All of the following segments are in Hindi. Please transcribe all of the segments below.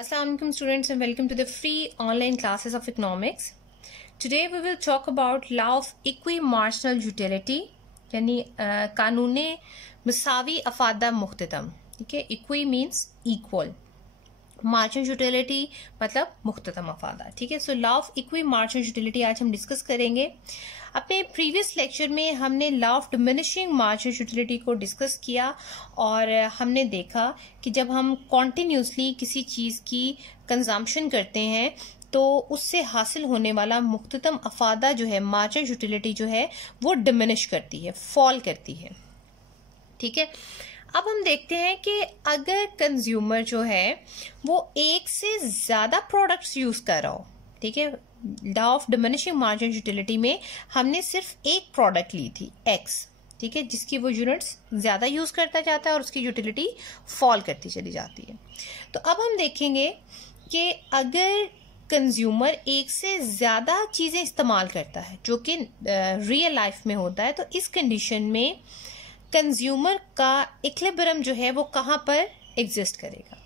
Assalamualaikum students, and welcome to the free online classes of economics. Today we will talk about law of equimarginal utility यानी कानूने मुसावी अफादा मुख्ततम. ठीक है, equi means equal, marginal utility मतलब मुख्ततम अफादा. ठीक है, so law of equi marginal utility आज हम डिस्कस करेंगे. अपने प्रीवियस लेक्चर में हमने law of diminishing marginal utility को डिस्कस किया और हमने देखा कि जब हम कॉन्टिन्यूसली किसी चीज़ की कंजम्पशन करते हैं तो उससे हासिल होने वाला मुख्ततम अफादा जो है, मार्जिनल यूटिलिटी जो है वो डिमिनिश करती है, फॉल करती है. ठीक है, अब हम देखते हैं कि अगर कंज्यूमर जो है वो एक से ज़्यादा प्रोडक्ट्स यूज़ कर रहा हो. ठीक है, law of diminishing marginal utility में हमने सिर्फ एक प्रोडक्ट ली थी एक्स. ठीक है, जिसकी वो यूनिट्स ज़्यादा यूज़ करता जाता है और उसकी यूटिलिटी फॉल करती चली जाती है. तो अब हम देखेंगे कि अगर कंज्यूमर एक से ज़्यादा चीज़ें इस्तेमाल करता है जो कि रियल लाइफ में होता है, तो इस कंडीशन में कंज्यूमर का इक्विलिब्रियम जो है वो कहाँ पर एग्जिस्ट करेगा.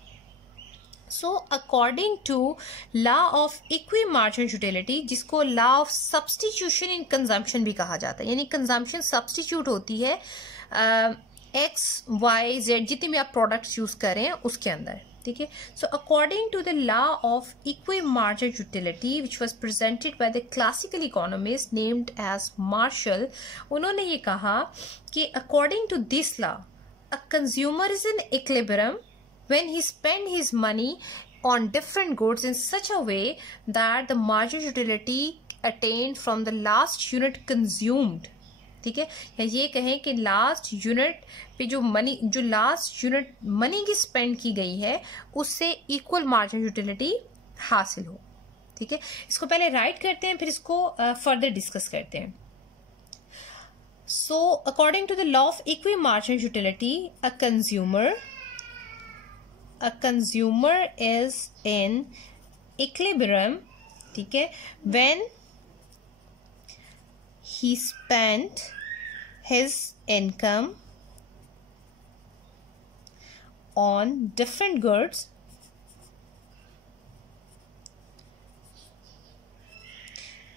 So according to law of equi marginal utility, जिसको law of substitution in consumption भी कहा जाता है, यानी कंजम्पशन सब्सटीट्यूट होती है एक्स वाई जेड जितने भी आप प्रोडक्ट्स यूज करें उसके अंदर. ठीक है, so according to the law of equi marginal utility which was presented by the classical economist named as Marshall, उन्होंने ये कहा कि according to this law a consumer is in equilibrium when he spend his money on different goods in such a way that the marginal utility attained from the last unit consumed. ठीक है, या ये कहें कि लास्ट यूनिट पे जो लास्ट यूनिट मनी की स्पेंड की गई है उससे इक्वल मार्जिनल यूटिलिटी हासिल हो. ठीक है, इसको पहले राइट करते हैं फिर इसको फर्दर डिस्कस करते हैं. So according to the law of equi marginal utility a consumer is in equilibrium, ठीक है, when he spent his income on different goods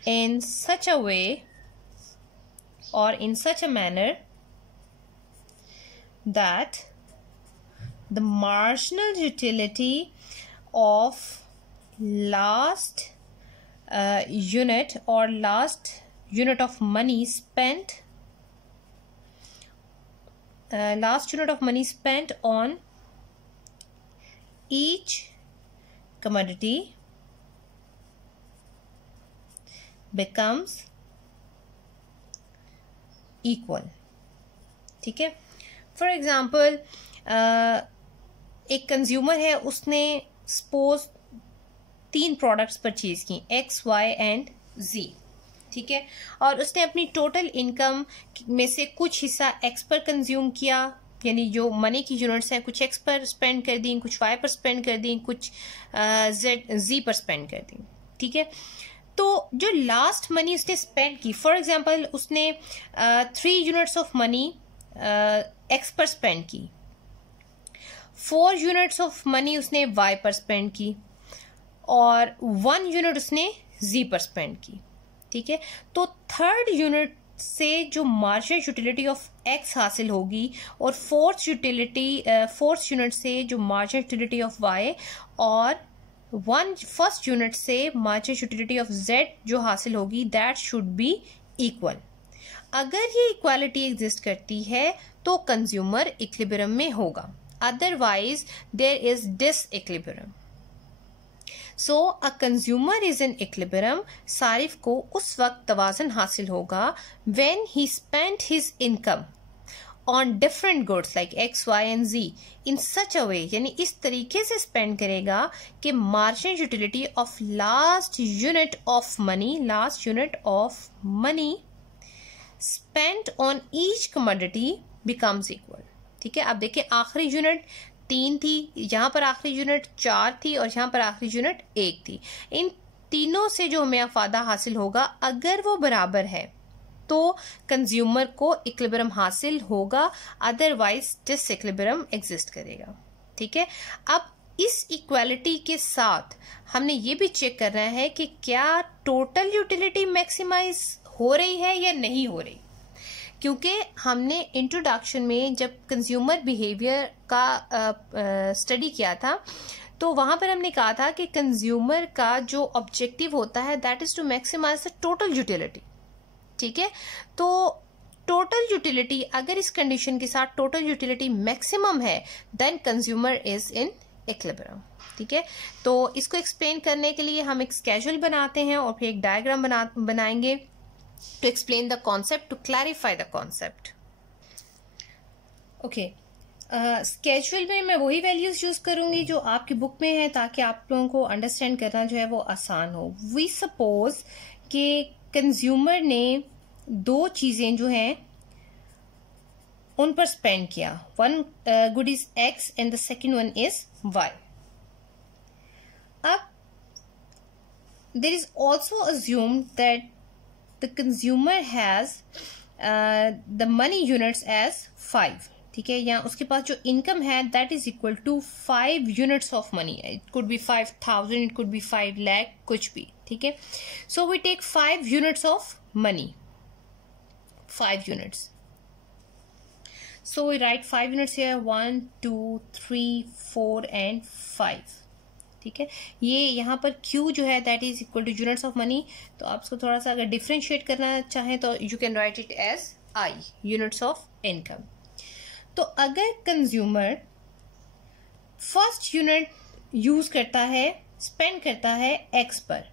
in such a way or in such a manner that the marginal utility of last unit or last unit of money spent on each commodity becomes equal. ठीक है, फॉर एग्जाम्पल एक कंज्यूमर है, उसने सपोज 3 प्रोडक्ट्स परचेज की एक्स वाई एंड जी. ठीक है, और उसने अपनी टोटल इनकम में से कुछ हिस्सा एक्स पर कंज्यूम किया, यानी जो मनी की यूनिट्स हैं कुछ एक्स पर स्पेंड कर दी, कुछ वाई पर स्पेंड कर दी, कुछ जी पर स्पेंड कर दी. ठीक है, तो जो लास्ट मनी उसने स्पेंड की, फॉर एग्जांपल उसने 3 यूनिट्स ऑफ मनी एक्स पर स्पेंड की, 4 यूनिट्स ऑफ मनी उसने वाई पर स्पेंड की और 1 यूनिट उसने जी पर स्पेंड की. ठीक है, तो 3rd यूनिट से जो मार्जिनल यूटिलिटी ऑफ एक्स हासिल होगी और 4th यूनिट से जो मार्जिनल यूटिलिटी ऑफ वाई और 1st यूनिट से मार्जिनल यूटिलिटी ऑफ जेड जो हासिल होगी, दैट शुड बी इक्वल. अगर ये इक्वालिटी एग्जिस्ट करती है तो कंज्यूमर इक्विलिब्रियम में होगा, otherwise there is disequilibrium. So a consumer is in equilibrium. सारिफ को उस वक्त तवाज़न हासिल होगा when he spent his income on different goods like X, Y and Z in such a way, यानी इस तरीके से स्पेंड करेगा कि marginal utility of last unit of money spent on each commodity becomes equal. ठीक है, आप देखिए आखिरी यूनिट 3 थी, यहाँ पर आखिरी यूनिट 4 थी और यहाँ पर आखिरी यूनिट 1 थी. इन तीनों से जो हमें अफादा हासिल होगा अगर वो बराबर है तो कंज्यूमर को इक्विलिब्रियम हासिल होगा, अदरवाइज डिसइक्विलिब्रियम एग्जिस्ट करेगा. ठीक है, अब इस इक्वालिटी के साथ हमने ये भी चेक करना है कि क्या टोटल यूटिलिटी मैक्सिमाइज हो रही है या नहीं हो रही, क्योंकि हमने इंट्रोडक्शन में जब कंज्यूमर बिहेवियर का स्टडी किया था तो वहां पर हमने कहा था कि कंज्यूमर का जो ऑब्जेक्टिव होता है that is to maximize the total utility. ठीक है, तो टोटल यूटिलिटी अगर इस कंडीशन के साथ टोटल यूटिलिटी मैक्सिमम है then consumer is in equilibrium. ठीक है, तो इसको एक्सप्लेन करने के लिए हम एक स्केड्यूल बनाते हैं और फिर एक डायग्राम बनाएंगे to explain the concept, to clarify the concept. Okay, schedule में मैं वही वैल्यूज यूज करूंगी जो आपकी बुक में है ताकि आप लोगों को अंडरस्टैंड करना जो है वो आसान हो। वी सपोज कि कंज्यूमर ने दो चीजें जो हैं उन पर स्पेंड किया, one good is X and the second one is Y. अब there is also assumed that the consumer has the money units as 5। ठीक है, या उसके पास जो इनकम है that is equal to 5 units of money. It could be 5,000, it could be 5 lakh, कुछ भी। ठीक है, so we take 5 units of money, 5 units. So we write 5 units here, 1, 2, 3, 4 and 5. ठीक है, ये यहाँ पर Q जो है that is equal two units of money. तो आप इसको थोड़ा सा अगर डिफ्रेंशिएट करना चाहें तो you can write it as I, units of income. तो अगर कंज्यूमर फर्स्ट यूनिट यूज करता है, स्पेंड करता है X पर,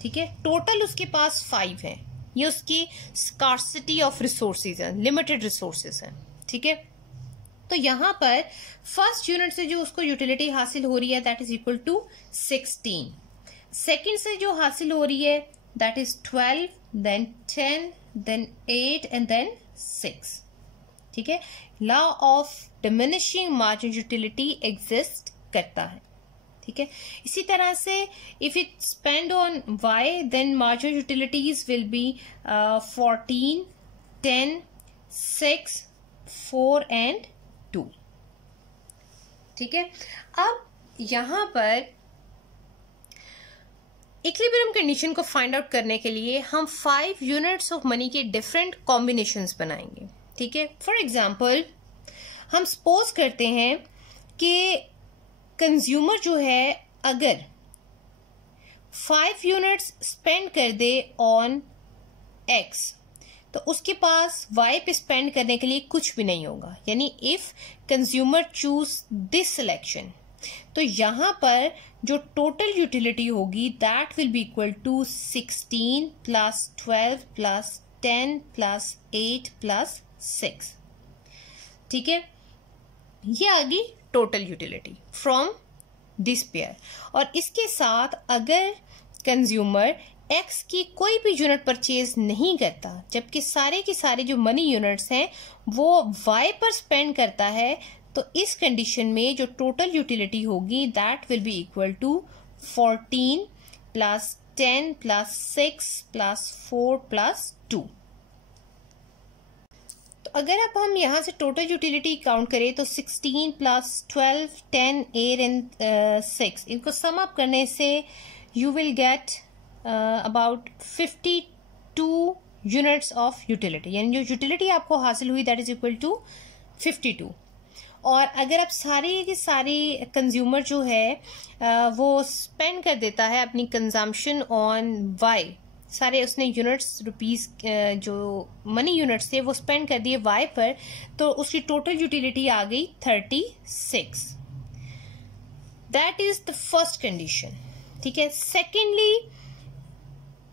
ठीक है, टोटल उसके पास 5 है, ये उसकी स्कार्सिटी ऑफ रिसोर्सेज है, लिमिटेड रिसोर्सेज है। ठीक है, तो यहां पर फर्स्ट यूनिट से जो उसको यूटिलिटी हासिल हो रही है that is equal to 16। Second से जो हासिल हो रही है that is 12, then 10, then 8 and then 6। ठीक है, law of diminishing margin utility exist करता है। ठीक है, इसी तरह से if it spend on y then marginal utilities will be 14, 10, 6, 4 and 2। ठीक है, अब यहां पर इक्विलिब्रियम कंडीशन को फाइंड आउट करने के लिए हम 5 यूनिट्स ऑफ मनी के डिफरेंट कॉम्बिनेशंस बनाएंगे। ठीक है, फॉर एग्जांपल हम सपोज करते हैं कि कंज्यूमर जो है अगर 5 यूनिट्स स्पेंड कर दे ऑन X तो उसके पास Y पे स्पेंड करने के लिए कुछ भी नहीं होगा। यानी if consumer choose this selection तो यहां पर जो टोटल यूटिलिटी होगी that will be equal to 16 plus 12 plus 10 plus 8 plus 6। ठीक है, ये आ गई total utility from this pair. और इसके साथ अगर कंज्यूमर X की कोई भी यूनिट परचेज नहीं करता जबकि सारे के सारे जो मनी यूनिट्स हैं वो Y पर स्पेंड करता है तो इस कंडीशन में जो टोटल यूटिलिटी होगी that will be equal to 14 plus 10 plus 6 plus 4 plus 2। तो अगर अब हम यहां से टोटल यूटिलिटी काउंट करें तो 16 प्लस 12, 10, 8 एंड 6 इनको सम अप करने से you will get about 52 units of utility. यानी जो यूटिलिटी आपको हासिल हुई दैट इज इक्वल टू 52। और अगर आप सारी की सारी कंज्यूमर जो है वो स्पेंड कर देता है अपनी कंजम्पशन ऑन वाई, सारे उसने यूनिट्स रुपीस जो मनी यूनिट्स थे वो स्पेंड कर दिए वाई पर, तो उसकी टोटल यूटिलिटी आ गई 36। That is the first condition. ठीक है, सेकेंडली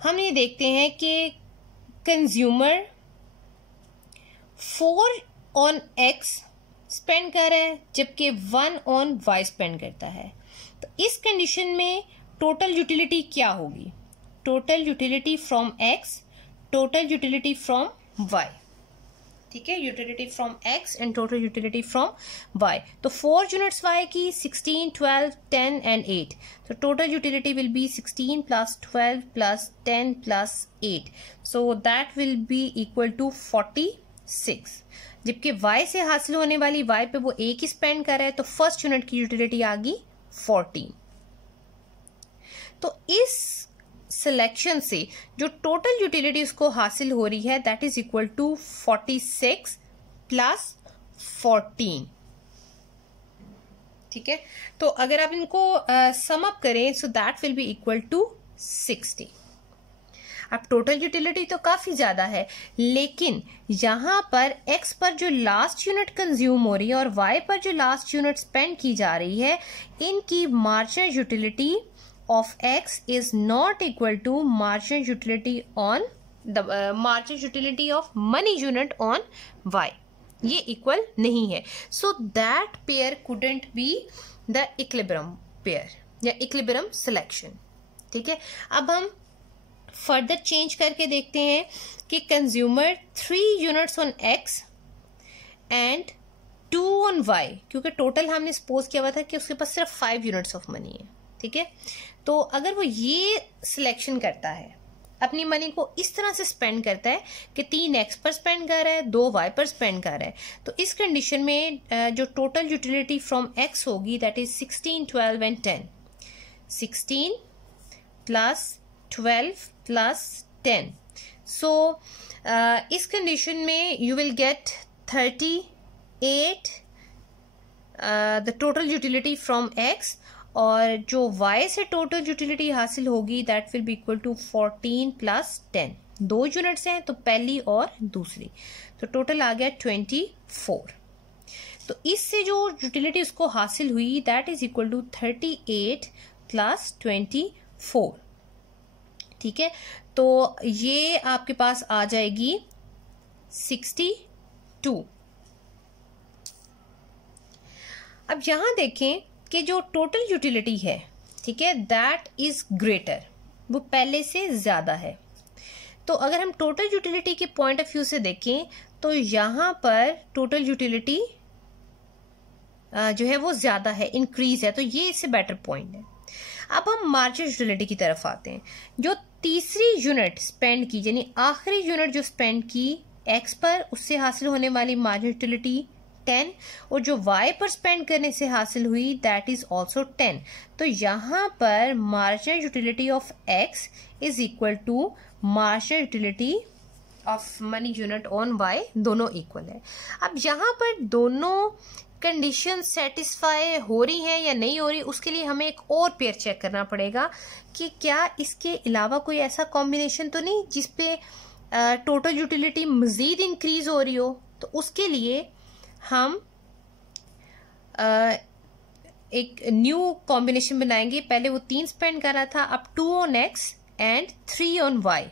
हम ये देखते हैं कि कंज्यूमर 4 ऑन X स्पेंड कर रहा है जबकि 1 ऑन Y स्पेंड करता है। तो इस कंडीशन में टोटल यूटिलिटी क्या होगी? Total utility from X, total utility from Y। ठीक है, utility from X and total utility from Y। तो 4 यूनिट्स Y की 16, 12, 10 एंड 8। तो total utility will be 16 plus 12 plus 10 plus 8। So that will be equal to 46। जबकि Y से हासिल होने वाली Y पे वो एक ही स्पेंड कर रहा है तो फर्स्ट यूनिट की यूटिलिटी आ गई 14। तो इस सिलेक्शन से जो टोटल यूटिलिटी उसको हासिल हो रही है that is equal to 46 plus 14। ठीक है, तो अगर आप इनको सम अप करें so that will be equal to 60। अब टोटल यूटिलिटी तो काफी ज्यादा है, लेकिन यहां पर x पर जो लास्ट यूनिट कंज्यूम हो रही है और y पर जो लास्ट यूनिट स्पेंड की जा रही है, इनकी marginal utility of x is not equal to marginal utility on the marginal utility of money unit on y। ये इक्वल नहीं है, so that pair couldn't be the equilibrium pair या इक्विलिब्रियम सिलेक्शन। ठीक है, अब हम फर्दर चेंज करके देखते हैं कि consumer 3 units on x and 2 on y, क्योंकि टोटल हमने सपोज किया हुआ था कि उसके पास सिर्फ 5 यूनिट्स ऑफ मनी है। ठीक है, तो अगर वो ये सिलेक्शन करता है, अपनी मनी को इस तरह से स्पेंड करता है कि 3 x पर स्पेंड कर रहा है, 2 y पर स्पेंड कर रहा है, तो इस कंडीशन में जो टोटल यूटिलिटी फ्रॉम x होगी that is 16, 12 and 10। 16 plus 12 plus 10, so इस कंडीशन में you will get 38 the total utility from x, और जो y से टोटल यूटिलिटी हासिल होगी that will be equal to 14 plus 10। 2 units हैं तो पहली और दूसरी, तो टोटल आ गया 24। तो इससे जो यूटिलिटी उसको हासिल हुई that is equal to 38 plus 24। ठीक है, तो ये आपके पास आ जाएगी 62। अब यहां देखें कि जो टोटल यूटिलिटी है, ठीक है, दैट इज ग्रेटर, वो पहले से ज्यादा है। तो अगर हम टोटल यूटिलिटी के पॉइंट ऑफ व्यू से देखें तो यहां पर टोटल यूटिलिटी जो है वो ज्यादा है, इंक्रीज है, तो ये इससे बेटर पॉइंट है। अब हम मार्जिनल यूटिलिटी की तरफ आते हैं। जो तीसरी यूनिट स्पेंड की, यानी आखिरी यूनिट जो स्पेंड की x पर, उससे हासिल होने वाली मार्जिनल यूटिलिटी 10, और जो y पर स्पेंड करने से हासिल हुई दैट इज ऑल्सो 10। तो यहां पर marginal utility of x is equal to marginal utility of money unit on y, दोनों इक्वल है। अब यहां पर दोनों कंडीशन सेटिस्फाई हो रही हैं या नहीं हो रही, उसके लिए हमें एक और पेयर चेक करना पड़ेगा कि क्या इसके अलावा कोई ऐसा कॉम्बिनेशन तो नहीं जिसपे टोटल यूटिलिटी मजीद इंक्रीज हो रही हो। तो उसके लिए हम एक न्यू कॉम्बिनेशन बनाएंगे। पहले वो 3 स्पेंड कर रहा था, अब 2 on x and 3 on y।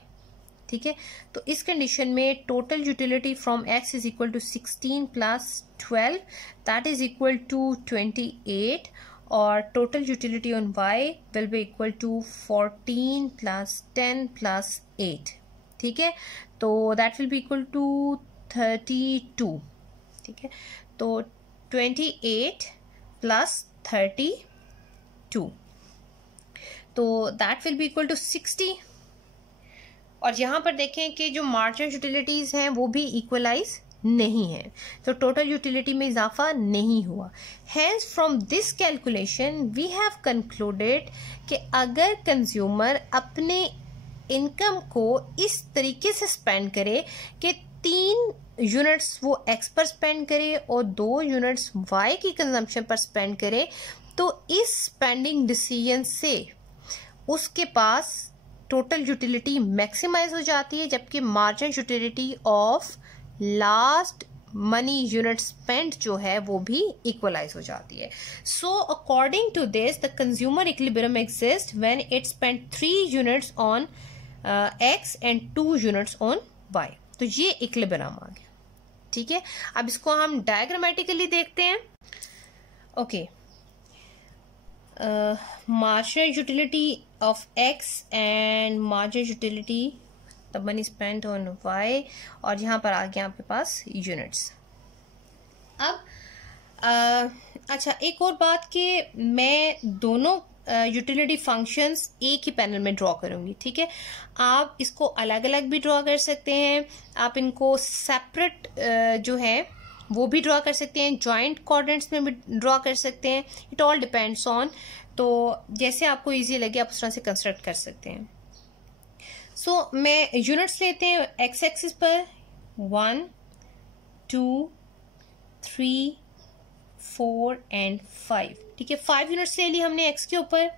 ठीक है, तो इस कंडीशन में total utility from x is equal to 16 plus 12 that is equal to 28, और total utility on y will be equal to 14 plus 10 plus 8। ठीक है, तो that will be equal to 32। ठीक है, तो 28 प्लस 32, तो that will be equal to 60। और यहां पर देखें कि जो मार्जिनल यूटिलिटीज हैं वो भी इक्वलाइज नहीं है, तो टोटल यूटिलिटी में इजाफा नहीं हुआ। Hence from this calculation we have concluded कि अगर कंज्यूमर अपने इनकम को इस तरीके से स्पेंड करे कि 3 यूनिट्स वो x पर स्पेंड करे और 2 यूनिट्स y की कंजम्पशन पर स्पेंड करे, तो इस स्पेंडिंग डिसीजन से उसके पास टोटल यूटिलिटी मैक्सिमाइज हो जाती है, जबकि marginal utility of last money unit spend जो है वो भी इक्वलाइज हो जाती है। So according to this the consumer equilibrium exist when it spend 3 units on x and 2 units on y। तो ये इक्विलिब्रियम आ गया। ठीक है, अब इसको हम डायग्रामेटिकली देखते हैं। Okay, marginal utility of x and marginal utility the money spent on y, और यहाँ पर आ गया आपके पास यूनिट्स। अब अच्छा, एक और बात कि मैं दोनों यूटिलिटी फंक्शंस एक ही पैनल में ड्रॉ करूंगी। ठीक है, आप इसको अलग अलग भी ड्रॉ कर सकते हैं, आप इनको सेपरेट जो है वो भी ड्रॉ कर सकते हैं, जॉइंट कोऑर्डिनेट्स में भी ड्रॉ कर सकते हैं, इट ऑल डिपेंड्स ऑन, तो जैसे आपको इजी लगे आप उस तरह से कंस्ट्रक्ट कर सकते हैं। सो मैं यूनिट्स लेते हैं एक्स एक्सिस पर 1 2 3 4 एंड 5, ठीक है 5 यूनिट्स ले ली हमने एक्स के ऊपर।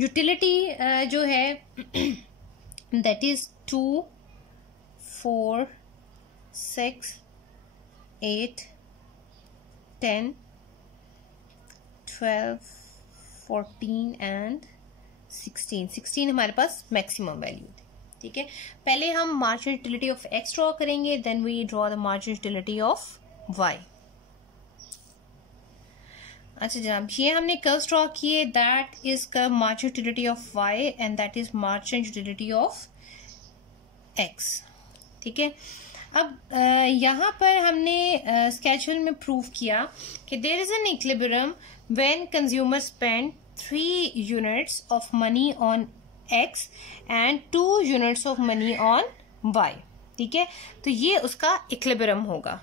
यूटिलिटी जो है दैट इज 2 4 6 8 10 12 14 एंड 16 हमारे पास मैक्सिमम वैल्यू थी, ठीक है। पहले हम marginal utility of X draw करेंगे, then we draw the marginal utility of Y. अच्छा जनाब, ये हमने कर्व्स ड्रॉ किए, that is curve marginal utility of Y and that is marginal utility of X, ठीक है। अब यहाँ पर हमने स्केड्यूल में प्रूव किया कि there is an equilibrium when consumer spend 3 units of money on x and 2 units of money on y, ठीक है। तो ये उसका इक्विलिब्रियम होगा,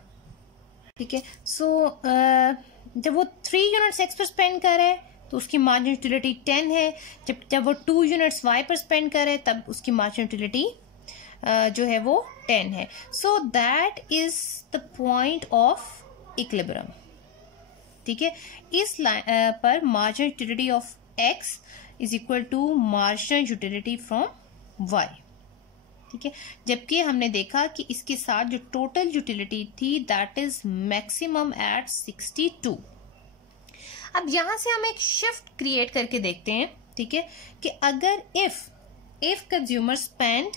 ठीक है। सो जब वो 3 यूनिट्स एक्स पर स्पेंड कर रहे हैं तो उसकी मार्जिनल यूटिलिटी 10 है। जब वो 2 यूनिट्स वाई पर स्पेंड कर रहे हैं तब उसकी मार्जिनल यूटिलिटी जो है वो 10 है। So that is the point of equilibrium, ठीक है। इस पर marginal utility of x is equal to marginal utility from y, ठीक है। जबकि हमने देखा कि इसके साथ जो टोटल यूटिलिटी थी दैट इज मैक्सिमम एट 62। अब यहां से हम एक शिफ्ट क्रिएट करके देखते हैं, ठीक है, कि अगर if consumer spend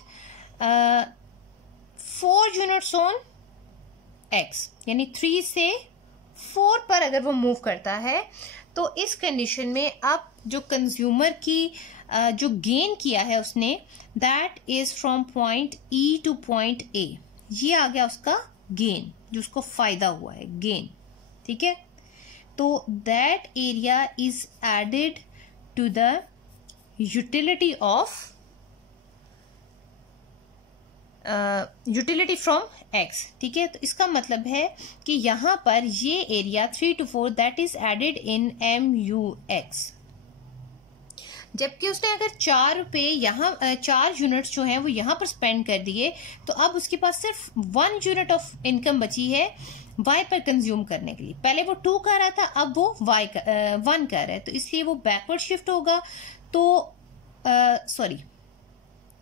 4 units on x, यानी 3 से 4 पर अगर वो मूव करता है, तो इस कंडीशन में अब जो कंज्यूमर की जो गेन किया है उसने, that is from point E two point A, ये आ गया उसका गेन, जो उसको फायदा हुआ है, गेन, ठीक है। तो that area is added to the utility of utility from x, ठीक है। तो इसका मतलब है कि यहां पर ये area 3 to 4 that is added in MUX। जबकि उसने अगर 4 रुपए यहाँ 4 यूनिट्स जो हैं वो यहाँ पर स्पेंड कर दिए, तो अब उसके पास सिर्फ 1 यूनिट ऑफ इनकम बची है वाई पर कंज्यूम करने के लिए। पहले वो 2 कर रहा था, अब वो वाई 1 कर रहा है, तो इसलिए वो बैकवर्ड शिफ्ट होगा। तो सॉरी,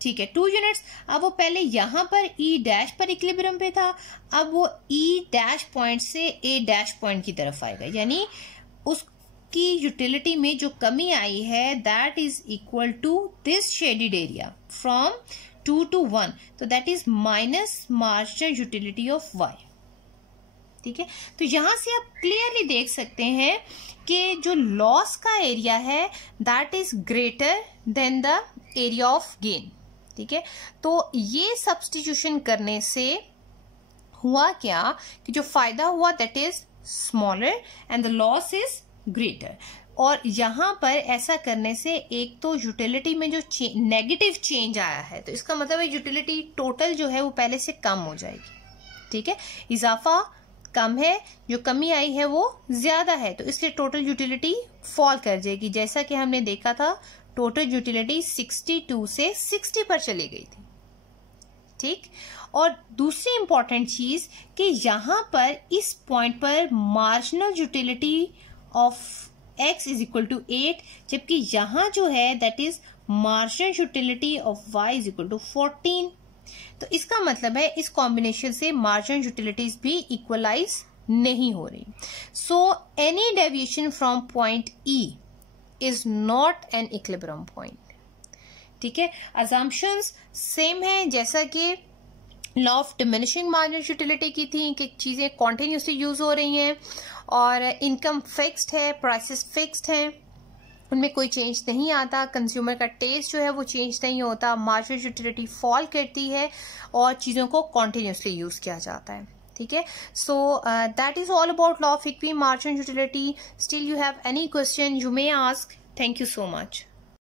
ठीक है, 2 यूनिट्स। अब वो पहले यहां पर ई डैश पर इक्विलिब्रियम पे था, अब वो ई डैश पॉइंट से ए डैश पॉइंट की तरफ आएगा, यानी उसकी यूटिलिटी में जो कमी आई है that is equal to this shaded area from 2 to 1, तो that is minus marginal utility of Y, ठीक है। तो यहां से आप क्लियरली देख सकते हैं कि जो लॉस का एरिया है that is greater than the area of gain, ठीक है। तो ये सब्स्टिट्यूशन करने से हुआ क्या कि जो फायदा हुआ that is smaller and the loss is greater. और यहां पर ऐसा करने से एक तो यूटिलिटी में जो नेगेटिव चेंज आया है, तो इसका मतलब है यूटिलिटी टोटल जो है वो पहले से कम हो जाएगी, ठीक है। इजाफा कम है, जो कमी आई है वो ज्यादा है, तो इसलिए टोटल यूटिलिटी फॉल कर जाएगी। जैसा कि हमने देखा था टोटल यूटिलिटी 62 से 60 पर चली गई थी, ठीक। और दूसरी इंपॉर्टेंट चीज कि यहां पर इस पॉइंट पर marginal utility of x is equal to 8, जबकि यहां जो है that is marginal utility of y is equal to 14। तो इसका मतलब है इस कॉम्बिनेशन से मार्जिनल यूटिलिटीज भी इक्वलाइज नहीं हो रही। So any deviation from point E is not an equilibrium point, ठीक है। अजम्पशंस सेम है जैसा कि law of diminishing marginal utility की थी कि चीजें कॉन्टिन्यूसली यूज हो रही हैं और इनकम फिक्स्ड है, प्राइसेस फिक्स्ड हैं, उनमें कोई चेंज नहीं आता, कंज्यूमर का टेस्ट जो है वो चेंज नहीं होता, मार्जिनल यूटिलिटी फॉल करती है और चीज़ों को कॉन्टिन्यूसली यूज किया जाता है, ठीक है। So that is all about law of equi marginal utility. Still you have any question you may ask. Thank you so much.